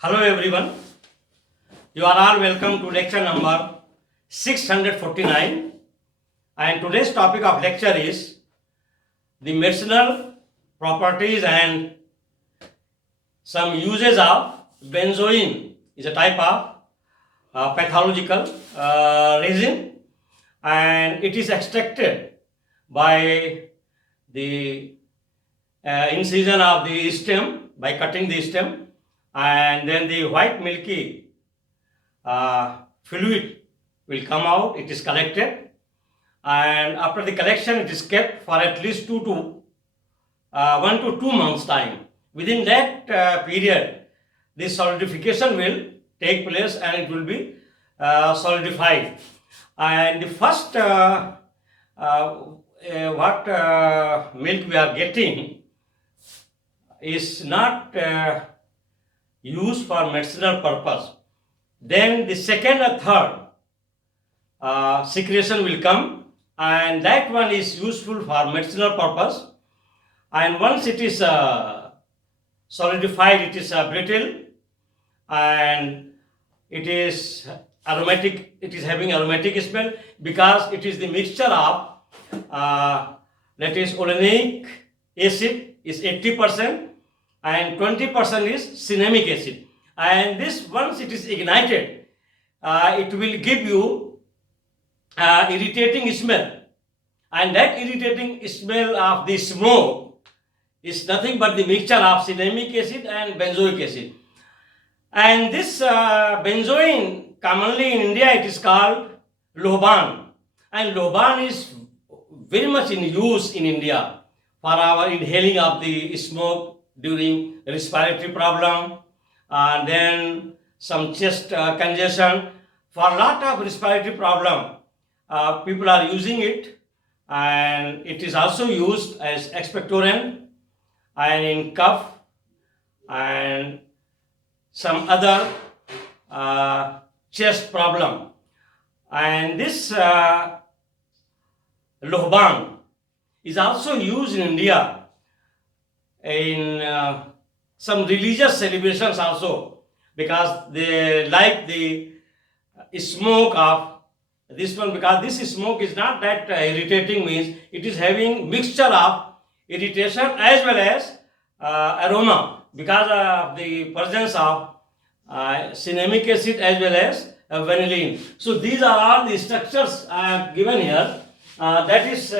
Hello everyone, you are all welcome to lecture number 649, and today's topic of lecture is the medicinal properties and some uses of benzoin. Is a type of pathological resin, and it is extracted by the incision of the stem, by cutting the stem, and then the white milky fluid will come out. It is collected, and after the collection it is kept for at least 1 to 2 months time. Within that period, the solidification will take place and it will be solidified. And the first milk we are getting is not used for medicinal purpose. Then the second or third secretion will come, and that one is useful for medicinal purpose. And once it is solidified, it is brittle, and it is aromatic. It is having aromatic smell because it is the mixture of that is oleic acid is 80% and 20% is cinnamic acid. And this, once it is ignited, it will give you irritating smell, and that irritating smell of the smoke is nothing but the mixture of cinnamic acid and benzoic acid. And this benzoin, commonly in India it is called Lohban, and Lohban is very much in use in India for our inhaling of the smoke during respiratory problem, and then some chest congestion. For a lot of respiratory problem, people are using it, and it is also used as expectorant and in cough and some other chest problem. And this Lohban is also used in India in some religious celebrations also, because they like the smoke of this one, because this smoke is not that irritating, means it is having mixture of irritation as well as aroma because of the presence of cinnamic acid as well as vanillin. So these are all the structures I have given here. That is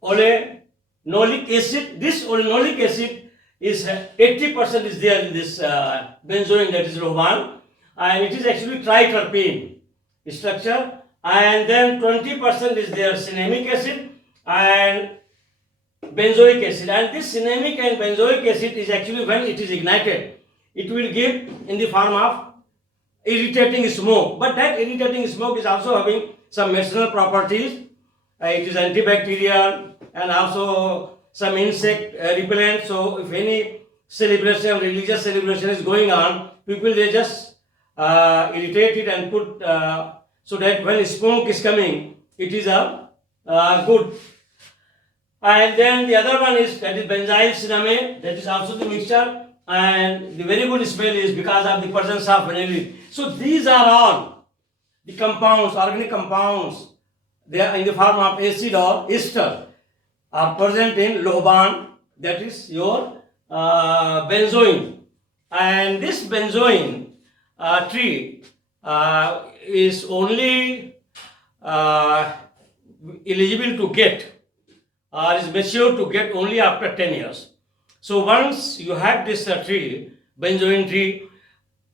olenolic acid. This olenolic acid is 80% is there in this benzoin, that is Lohban, and it is actually triterpene structure, and then 20% is there cinnamic acid and benzoic acid. And this cinnamic and benzoic acid is actually, when it is ignited, it will give in the form of irritating smoke, but that irritating smoke is also having some medicinal properties. It is antibacterial and also some insect repellent. So if any celebration, religious celebration is going on, people they just irritate it and put so that when smoke is coming, it is a good. And then the other one is, that is benzyl cinnamate, that is also the mixture, and the very good smell is because of the presence of vanillin. So these are all the compounds, organic compounds, they are in the form of acid or ester, are present in Lohban, that is your benzoin. And this benzoin tree is only eligible to get, or is mature to get only after 10 years. So once you have this tree, benzoin tree,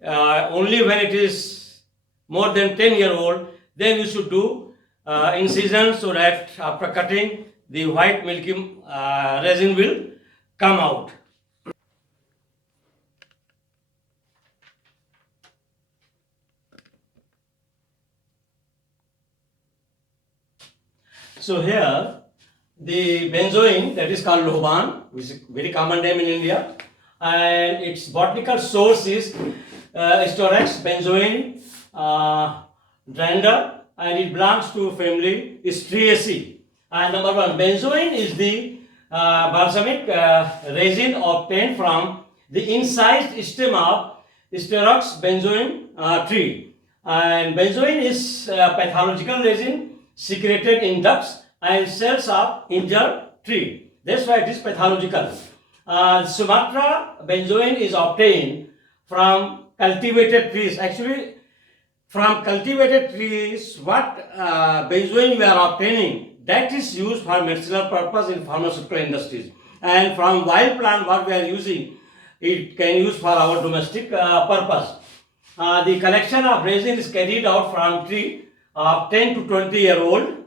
only when it is more than 10-year-old, then you should do incision, so that after cutting, the white milky resin will come out. So here, the benzoin, that is called Lohban, which is a very common name in India, and its botanical source is Storax benzoin Drander, and it belongs to family Striaceae. And number one, benzoin is the balsamic resin obtained from the incised stem of Sterox benzoin tree. And benzoin is pathological resin secreted in ducts and cells of injured tree. That's why it is pathological. Sumatra benzoin is obtained from cultivated trees. Actually, from cultivated trees, what benzoin we are obtaining, that is used for medicinal purpose in pharmaceutical industries. And from wild plant, what we are using, it can use for our domestic purpose. The collection of resin is carried out from tree of 10 to 20-year-old,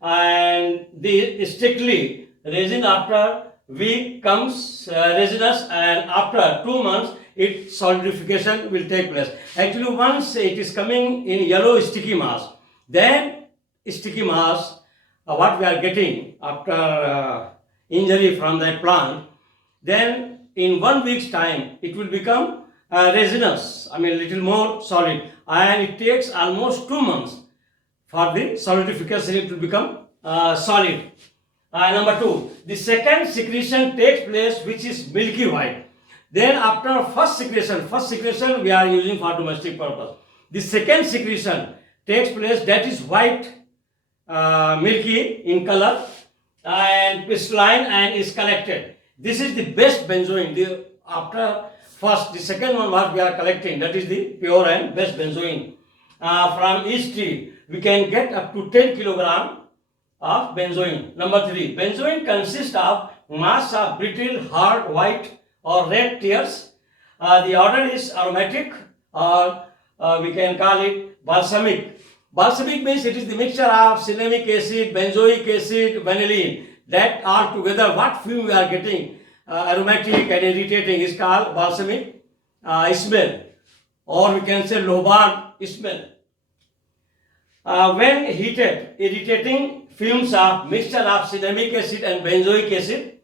and the strictly resin after week comes resinous, and after 2 months its solidification will take place. Actually, once it is coming in yellow sticky mass, then sticky mass what we are getting after injury from that plant, then in 1 week's time it will become resinous, I mean little more solid, and it takes almost 2 months for the solidification it will become solid. Number 2, the second secretion takes place, which is milky white. Then after first secretion we are using for domestic purpose. The second secretion takes place, that is white, milky in color and crystalline, and is collected. This is the best benzoin. After first, the second one what we are collecting, that is the pure and best benzoin. From each tree we can get up to 10 kilogram of benzoin. Number 3, benzoin consists of mass of brittle, hard, white or red tears. The order is aromatic, or we can call it balsamic. Balsamic means it is the mixture of cinnamic acid, benzoic acid, vanillin. That all together, what fume we are getting, aromatic and irritating, is called balsamic smell, or we can say Lohban smell. When heated, irritating fumes of mixture of cinnamic acid and benzoic acid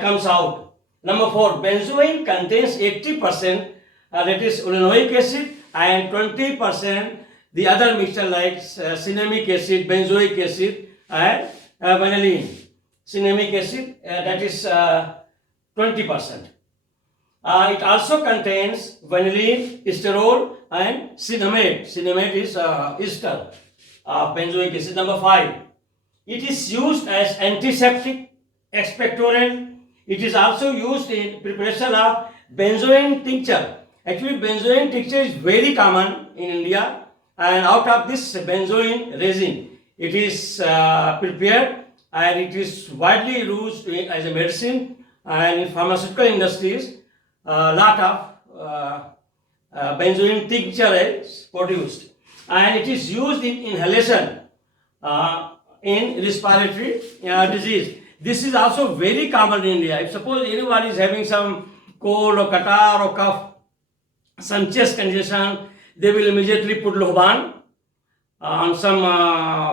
comes out. Number 4, benzoin contains 80% that is ulenoic acid, and 20% the other mixture like cinnamic acid, benzoic acid and vanillin. Cinnamic acid, that is 20%. It also contains vanillin, sterol and cinnamate. Cinnamate is ester of benzoic acid. Number 5, it is used as antiseptic, expectorant. It is also used in preparation of benzoin tincture. Actually, benzoin tincture is very common in India, and out of this benzoin resin, it is prepared, and it is widely used as a medicine, and in pharmaceutical industries, a lot of benzoin tincture is produced, and it is used in inhalation in respiratory disease. This is also very common in India. If suppose anyone is having some cold or catarrh or cough, some chest congestion, they will immediately put Lohban on some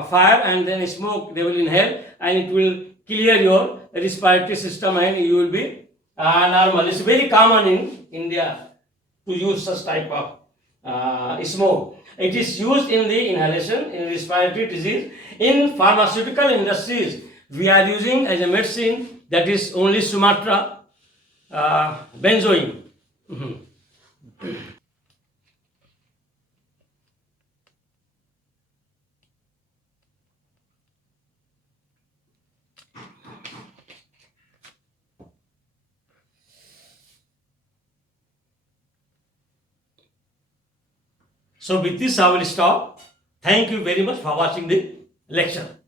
fire and then smoke, they will inhale, and it will clear your respiratory system and you will be normal. It's very common in India to use such type of smoke. It is used in the inhalation, in respiratory disease. In pharmaceutical industries, we are using as a medicine, that is only Sumatra benzoin. So with this I will stop. Thank you very much for watching the lecture.